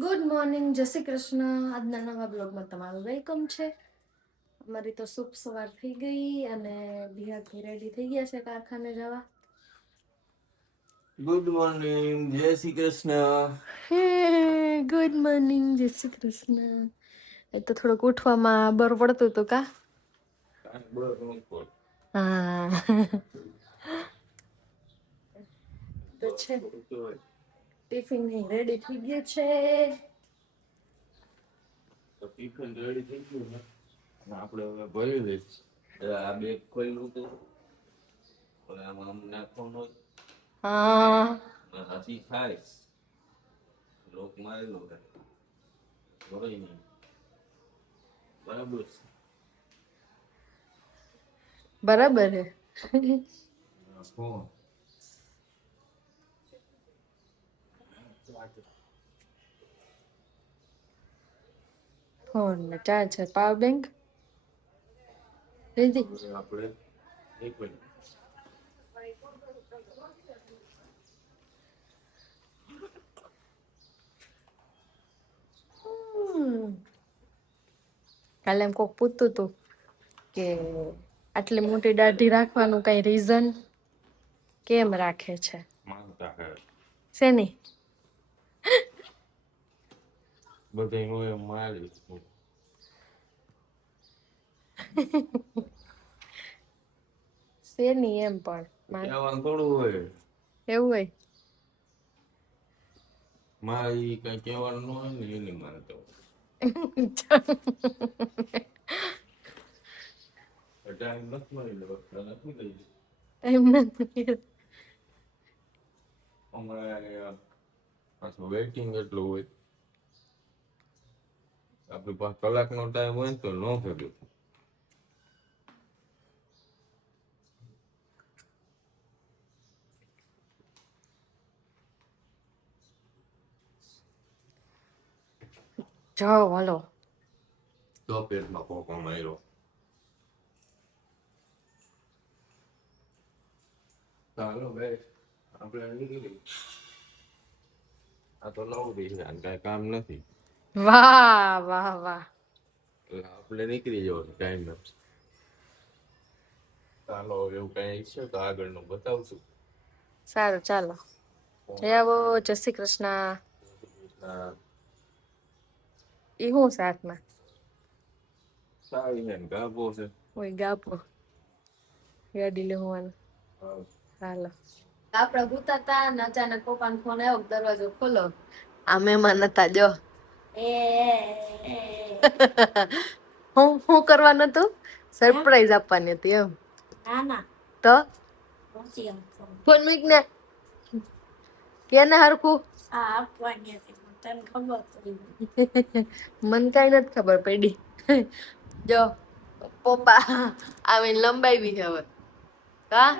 Good morning, જય શ્રી કૃષ્ણ. આજના નવા બ્લોગમાં તમારું વેલકમ છે. અમારી તો શુભ સવાર થઈ ગઈ અને બિહારથી રેડી થઈ ગયા છે કારખાને જવા. ગુડ મોર્નિંગ, જય શ્રી કૃષ્ણ. ગુડ મોર્નિંગ, જય શ્રી કૃષ્ણ. એ તો થોડુંક ઉઠવામાં બર પડતું હતું કા? હા. તો છે ટિફિન રેડી થઈ ગયું છે. ટિફિન રેડી થઈ ગયું ને આપણે હવે ભરી લઈશ. આ બેગ ખોલ્યું હતું આમાં આમ નાખવાનું હા હાથી ખાઈશ લોક મારેલો ભરાય નહીં બરાબર છે. બરાબર હે. ફોન ને ચાર્જર, પાવર બેંક લીધી. આપણે એક મિનિટ કાલે એમ કોક પૂછતું હતું કે આટલી મોટી દાઢી રાખવાનું કઈ રીઝન કેમ રાખે છે? માંગતા હે શેની? બધે હું મારી શેની એમ પણ કહેવાનું થોડું હોય. એવું હોય. મારી કઈ કહેવાનું ન હોય ને એની માનતો ટાઈમ નથી મળી લો નથી લઈ એમ નથી. અમારે પાછું વેઇટિંગ એટલું હોય. આપણી પાસે કલાકનો ટાઈમ હોય ને તો ન ભેગું. જાઓ હાલો. તો પેટમાં કોકો માર્યો. ચાલો ભાઈ આપણે નીકળી. આ તો નવું દી છે કઈ કામ નથી. વાહ વાહ વાહ. એટલે આપણે નીકળી જવાનું ટાઈમ. ચાલો એવું કઈ છે તો આગળનું બતાવશું. સારું ચાલો. જય આવો, જય શ્રી કૃષ્ણ. એ હું સાથમાં સારી છે ને ગાભો છે. ઓય ગાપો ગાડી લેવાનું. હાલો. આપડે ગુતાતા ને અચાનક પપ્પાનો ફોન આવ્યો, દરવાજો ખોલો. આ મહેમાન હતા જો. હું કરવાનું હતું? સરપ્રાઈઝ આપવાની હતી એમ. ના ના તો ફોન મૂક ને. કેને હરખું આ આપવાની હતી તને ખબર પડી. મને કઈ નથી ખબર પડી. જો પપ્પા આવીને લંબાવી છે હવે કા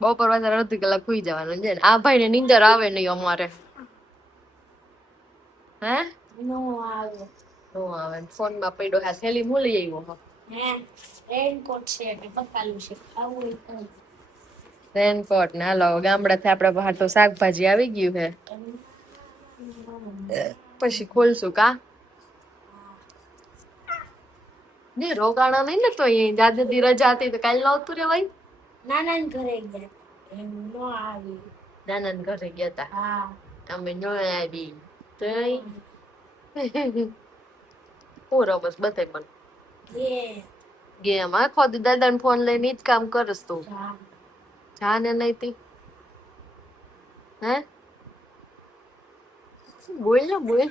બપોર વાગે અડધી કલાક સુઈ જવાનું છે ને આ ભાઈ ને નીંદર આવે નહીં અમારે. હે નો આવે. નો આવે ફોન માં પડ્યો હા થેલી હું લઈ આવ્યો હે રેનકોટ છે ને પકાલું છે ખાવું હોય રેનકોટ ને હાલો ગામડાથી આપડે બહાર તો શાકભાજી આવી ગયું છે પછી ખોલશું કા ને રોગાણા નહીં ને તો અહીં દાદી રજા હતી તો કાલ નહોતું રેવાય. નાના ઘરે ગયા એમ નો આવી. નાના ઘરે ગયા તા હા અમે નો આવી તો હું રમસ બતાય મને ગેમ આખો દી દાદા ને ફોન લઈને ઈ જ કામ કરસ તું. જાને નહીં તી હે બોલ ને બોલ.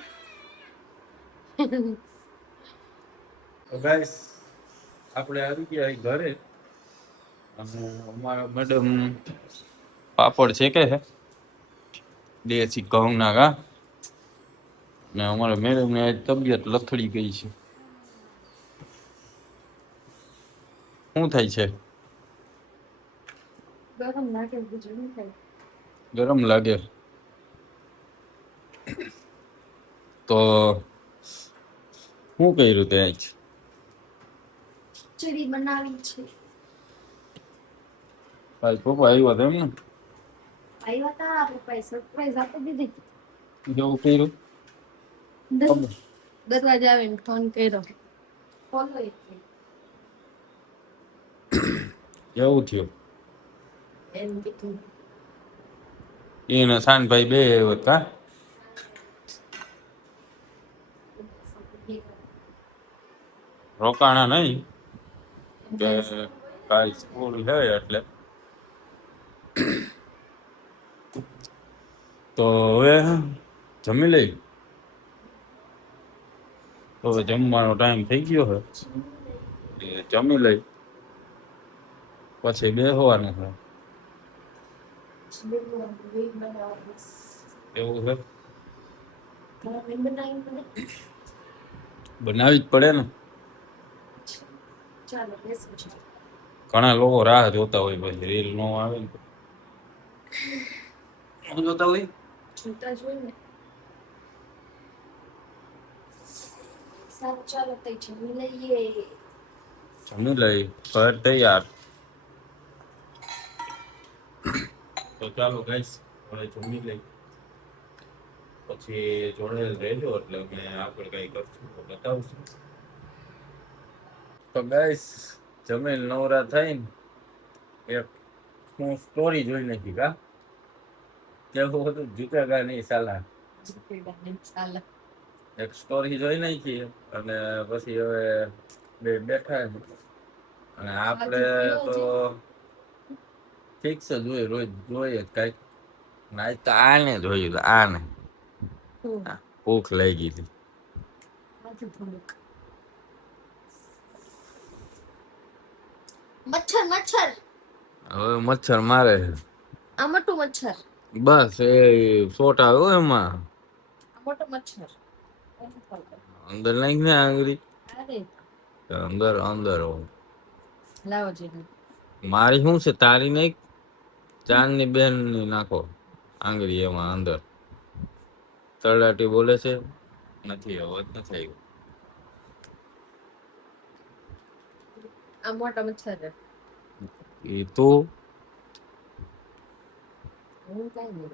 ગાઈસ આપણે આવી ગયા ઘરે અને અમારા મેડમ પાપડ શેકે છે દેશી ઘઉંના કા ને અમારા મેડમ ને તબિયત લથડી ગઈ છે. શું થાય છે? ગરમ લાગે બીજું શું થાય? ગરમ લાગે તો શું કર્યું ત્યાં? ખીચડી બનાવી છે. કાલ પપ્પા આવ્યા હતા એમ ને? આવ્યા તા પપ્પાએ સરપ્રાઈઝ આપી દીધી. જેવું કર્યું દરવાજા આવીને ફોન કર્યો. ખોલો એવું થયું એમ કીધું. એને શાનભાઈ બે આવ્યો કા રોકાણા નહીં કે કાલ સ્કૂલ છે એટલે તો હવે જમી લઈ. તો હવે જમવાનો ટાઈમ થઈ ગયો છે જમી લઈ પછી બેસવાનું છે. એવું છે બનાવી જ પડે ને. ઘણા લોકો રાહ જોતા હોય પછી રીલ નો આવે ને જોતા હોય. જોતા જ હોય ને. સારું ચાલો તો જમી લઈએ. જમી લઈ ઘર તૈયાર. તો ચાલો ગાઈસ હવે જમી લઈ પછી જોડે રહેજો એટલે અમે આગળ કઈ કરશું તો બતાવશું. તો ગાઈસ જમીન નવરા થઈને એક હું સ્ટોરી જોઈ નાખી કા કેવું હતું ઝુકેગા નહીં સાલા. એક સ્ટોરી જોઈ નાખી અને પછી હવે બે બેઠા અને આપણે તો ફિક્સ જ હોય રોજ જોઈએ જ કઈક ના તો આને જોયું તો આને ભૂખ લાગી હતી. મચ્છર મચ્છર હવે મચ્છર મારે છે. આ મોટું મચ્છર બસ એ શોટ આવ્યો એમાં આ મોટો મચ્છર અંદર નાખ ને આંગળી અરે અંદર અંદર લાવો જી મારી શું છે તારી નહીં ચાંદ ની બેન ની નાખો આંગળી એમાં અંદર. તળાટી બોલે છે નથી અવાજ નથી આવ્યો. આ મોટા મચ્છર એ તું હું કઈ નહીં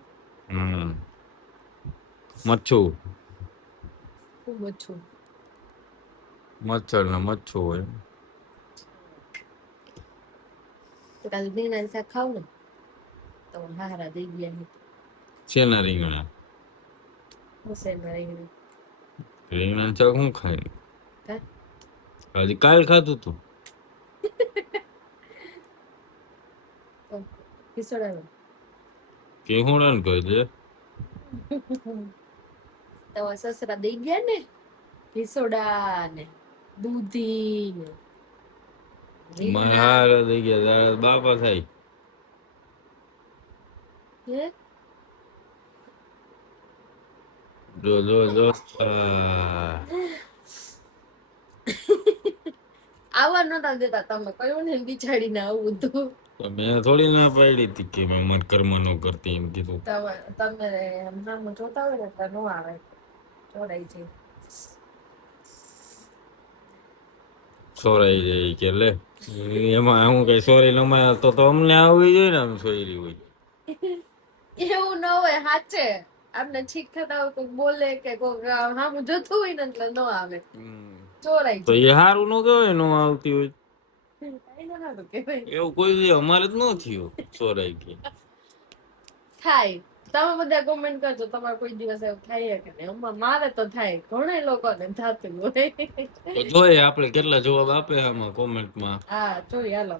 મચ્છુ હું મચ્છું મચ્છર ને મચ્છુ હોય. તો કાલે રીંગણા શાક ખાવ ને તો હારા દઈ ગયા છે ને રીંગણા હુસેન રીંગણા રીંગણા શાક શું ખાય હજી કાલ ખાધું તું ખીસોડાનું કેવું ને કહી દે તમારા સસરા દઈ ગયા ને ખીસોડા ને દૂધી ને મારા હારા દઈ ગયા તારા બાપા થાય હે જો જો જો આવવા નતા દેતા તમે કયું ને બિચાડીને આવું હતું. મેં થોડી ના પાડી હતી કે મેં મન કર્મ ન કરતી એમ કીધું. તમે નામ જોતા હોય ને તો નો આવે ચોરાઈ જાય સોરાઈ જાય કે લે એમાં હું કઈ સોરી નમાય તો અમને આવવી જોઈએ ને આમ સોયરી હોય એવું ન હોય સાચે આપને છીક થતા હોય કોઈ બોલે કે કોઈ હામું જોતું હોય ને એટલે ન આવે ચોરાઈ તો એ હારું ન કહેવાય નો આવતી હોય જાય એવું કોઈ દી અમારે જ ન થયું સોરાઈ કે થાય. તમે બધા કોમેન્ટ કરજો તમારે કોઈ દિવસ એવું થાય કે નહીં. મારે તો થાય ઘણા લોકોને થતું હોય તો જોઈએ આપણે કેટલા જવાબ આપે આમાં કોમેન્ટમાં. હા જોઈએ હાલો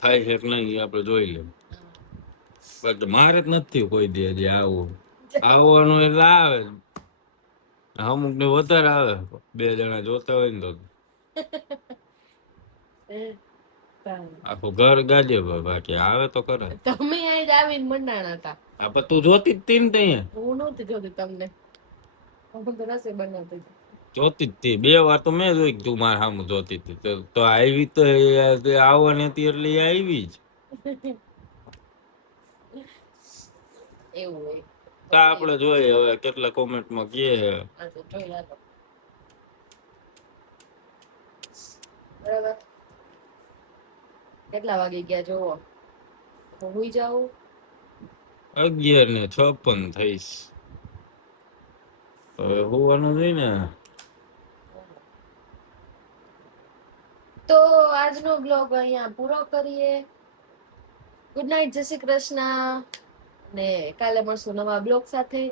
થાય છે કે નહીં આપણે જોઈ લે. બટ મારે જ નથી કોઈ દે જે આવું આવવાનું એટલે આવે અમુક ને વધારે આવે બે જણા જોતા હોય ને તો આખું ઘર ગાજે બાકી આવે તો કરે. તમે આજ આવીને મંડાણા હતા આ પણ તું જોતી જ તી ને ત્યાં હું નહોતી જોતી તમને હું તો રસોઈ બનાવતી જોતી જ તી બે વાર તો મેં જોઈ તું મારા સામે જોતી હતી તો આવી તો આવવાની હતી એટલે એ આવી જ એવું હોય તો આપણે જોઈએ હવે કેટલા કોમેન્ટમાં કહે છે. બરાબર કેટલા વાગે ગયા જોવો હું હુઈ જાઉં 11:56 થઈશ. હવે હોવાનું જોઈએ ને. તો આજનો બ્લોગ અહીંયા પૂરો કરીએ. ગુડ નાઇટ, જય શ્રી કૃષ્ણ, અને કાલે મળશું નવા બ્લોગ સાથે.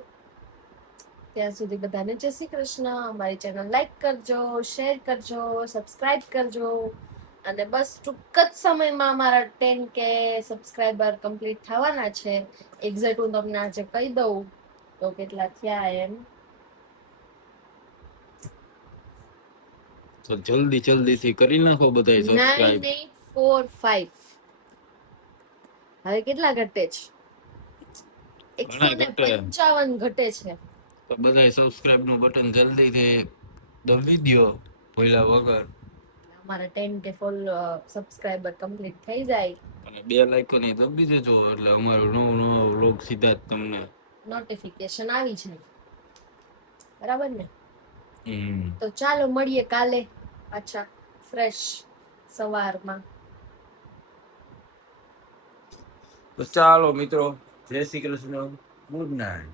ત્યાં સુધી બધાને જય શ્રી કૃષ્ણ. અમારી ચેનલ લાઈક કરજો, શેર કરજો, સબસ્ક્રાઇબ કરજો, અને બસ ટૂંક જ સમયમાં અમારા 10K સબસ્ક્રાઇબર કમ્પ્લીટ થવાના છે. એક્ઝેક્ટ હું તમને આજે કહી દઉં તો કેટલા થયા એમ. તો જલ્દીથી કરી નાખો બધાય સબસ્ક્રાઇબ. 9845. હવે કેટલા ઘટે છે? 155 ઘટે છે. તો બધાય સબસ્ક્રાઇબ નું બટન જલ્દીથી દબી દ્યો ભૂલ્યા વગર. અમારા 10K ફૂલ સબસ્ક્રાઇબર કમ્પ્લીટ થઈ જાય અને 2 લાઇકોની દબી દેજો એટલે અમારો નવો વ્લોગ સીધા જ તમને નોટિફિકેશન આવી જાય. બરાબર ને? તો ચાલો મળીએ કાલે પાછા ફ્રેશ સવારમાં. તો ચાલો મિત્રો, જય શ્રી કૃષ્ણ, ગુડ નાઇટ.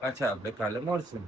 પાછા આપણે કાલે મળશું.